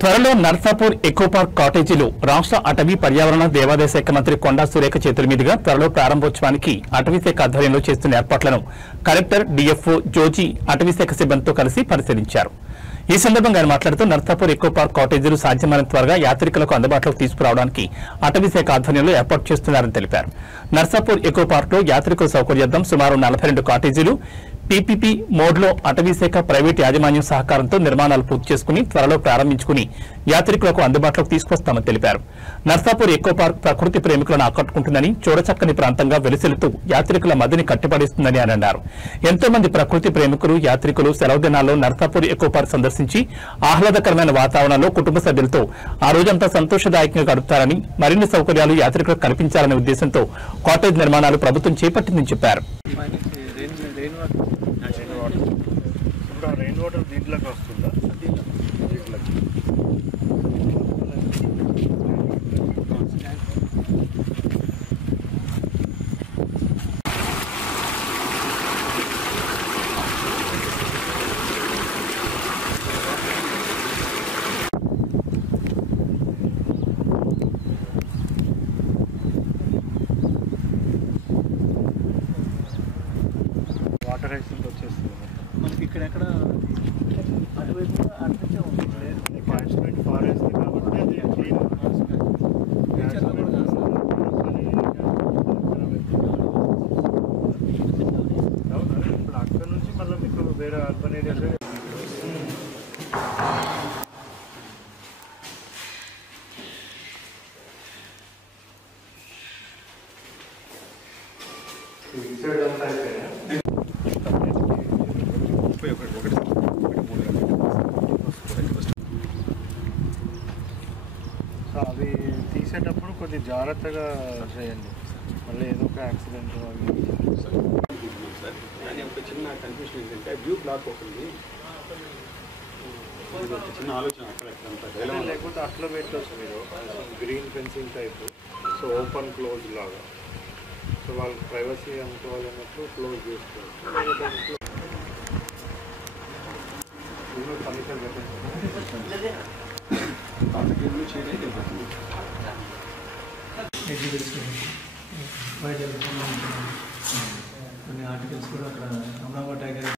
త్వరలో Narsapur echo park కాటేజీలో రాష్ట్ర అటవీ పర్యావరణ దేవాదాయ శాఖ మంత్రి కొండా సురేఖ చేతుల మీదుగా త్వరలో ప్రారంభోత్సవానికి అటవీ శాఖ ఆధ్వర్యంలో చేస్తున్న ఏర్పాట్లను కలెక్టర్ డిఎఫ్ఓ జోజీ అటవీ శాఖ సిబ్బందితో కలిసి పరిశీలించారు. ఈ సందర్భంగా ఆయన మాట్లాడుతూ నర్సాపూర్ ఎకో పార్క్ కాటేజీలు సాధ్యమైనంత త్వరగా యాత్రికులకు అందుబాటులోకి తీసుకురావడానికి అటవీ శాఖ ఆధ్వర్యంలో ఏర్పాటు చేస్తున్నారని తెలిపారు. నర్సాపూర్ ఎకో పార్క్ లో యాత్రికుల సౌకర్యార్థం సుమారు 42 కాటేజీలు పీపీపీ మోడ్లో అటవీ శాఖ ప్రైవేటు యాజమాన్యం సహకారంతో నిర్మాణాలు పూర్తి చేసుకుని త్వరలో ప్రారంభించుకుని యాత్రికులకు అందుబాటులోకి తీసుకొస్తామని తెలిపారు. నర్సాపూర్ ఎకో పార్క్ ప్రకృతి ప్రేమికులను ఆకట్టుకుంటుందని, చూడచక్కని ప్రాంతంగా వెలిసిల్లుతూ యాత్రికుల మదిని కట్టిపడేస్తుందని ఆయన అన్నారు. ఎంతో మంది ప్రకృతి ప్రేమికులు, యాత్రికులు సెలవు దినాల్లో నర్సాపూర్ ఎకో పార్క్ సందర్శించి ఆహ్లాదకరమైన వాతావరణంలో కుటుంబ సభ్యులతో ఆ రోజంతా సంతోషదాయకంగా గడుపుతారని, మరిన్ని సౌకర్యాలు యాత్రికులకు కల్పించాలనే ఉద్దేశంతో కాటేజ్ నిర్మాణాలు ప్రభుత్వం చేపట్టిందని చెప్పారు. రెయిన్ వాటర్ దీంట్లోకి వస్తుందా? వాటర్ యాక్సిడెంట్ వచ్చేస్తుంది మనకి ఇక్కడెక్కడ అటువైపు అనిపించే ఉంది. క్యాచ్మెంట్ ఫారెస్ట్ కాబట్టి అది క్లీన్. ఇప్పుడు అక్కడ నుంచి మళ్ళీ మీకు వేరే అర్బన్ ఏరియాలో సో అవి తీసేటప్పుడు కొద్దిగా జాగ్రత్తగా చేయండి, మళ్ళీ ఏదో ఒక యాక్సిడెంట్ కానీ ఒక చిన్న కన్ఫ్యూషన్ ఏంటంటే వ్యూ బ్లాక్ అవుతుంది. చిన్న ఆలోచన అక్కడ లేకపోతే అట్లా పెట్టవచ్చు మీరు green fencing type, so open close లాగా. సో వాళ్ళు ప్రైవసీ అనుకోవాలన్నప్పుడు క్లోజ్ చేసుకోవచ్చు. ఫర్నిచర్ కొన్ని ఆర్టికల్స్ కూడా అక్కడ అమరావతి